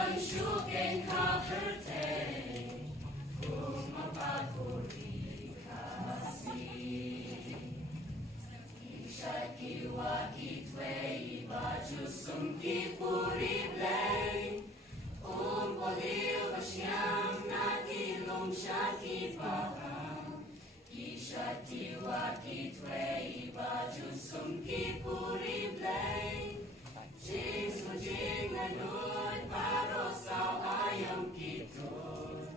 Shuking ka birthday, kung mapagpuri kasi. Isya kiwa kitwe, iba jusum kipuri blay. Poliw kasyam nakilong siya kipaham. Isya kiwa kitwe, iba jusum kipuri blay. Jings mo jing nanood, paro saw ayam kitun.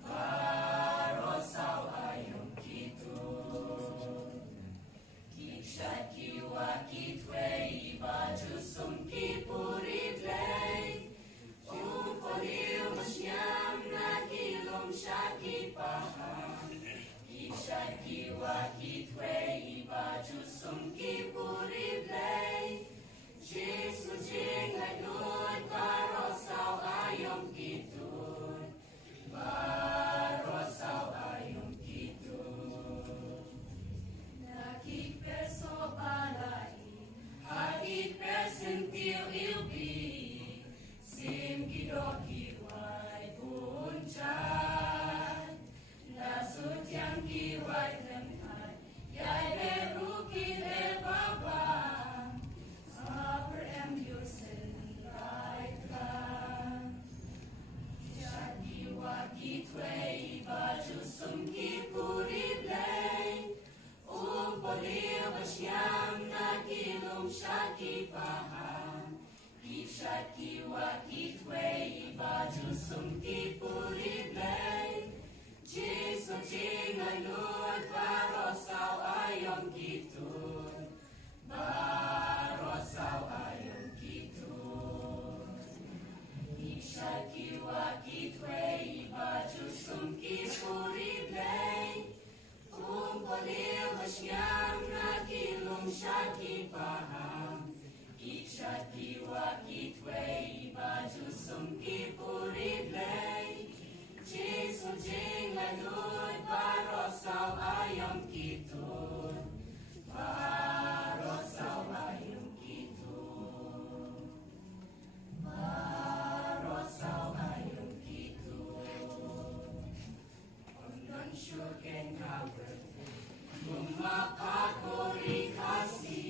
Paro saw ayam kitun. Kishat kiwa kitwe, iba jusum kipuri blay. Poliw masyam nakilom siya kipaham. Kishat kiwa kitwe, iba jusum kipuri blay. Jis mo jing nanood, paro saw ayam kitun. Paro saw ayam kitun. Nakikperso balay, hagit persentil ilbi. Sim kidokiway punchan. Nasut yang kiway tempat, yay berukin baba. Upper Ambusen right lang. Shaki waki tway, bajusum kipuri blay. Poliw masyam nakilong shaki paham. Shaki waki tway, bajusum kipuri blay. Jiso jing anod, paro saw ayam kitun. Paro saw ayam kitun. Isya kiwa kitwe, iba jusum kipuri blay. Poliw masyam nakilong siya kipaham. Isya kiwa kitwe, iba jusum kipuri blay. Jiso jing nanood, paro saw ayam kitun. Paro saw ayam kitun. Paro saw ayam kitun. Hanggang shuking ka birthday, kung mapagpuri kasi.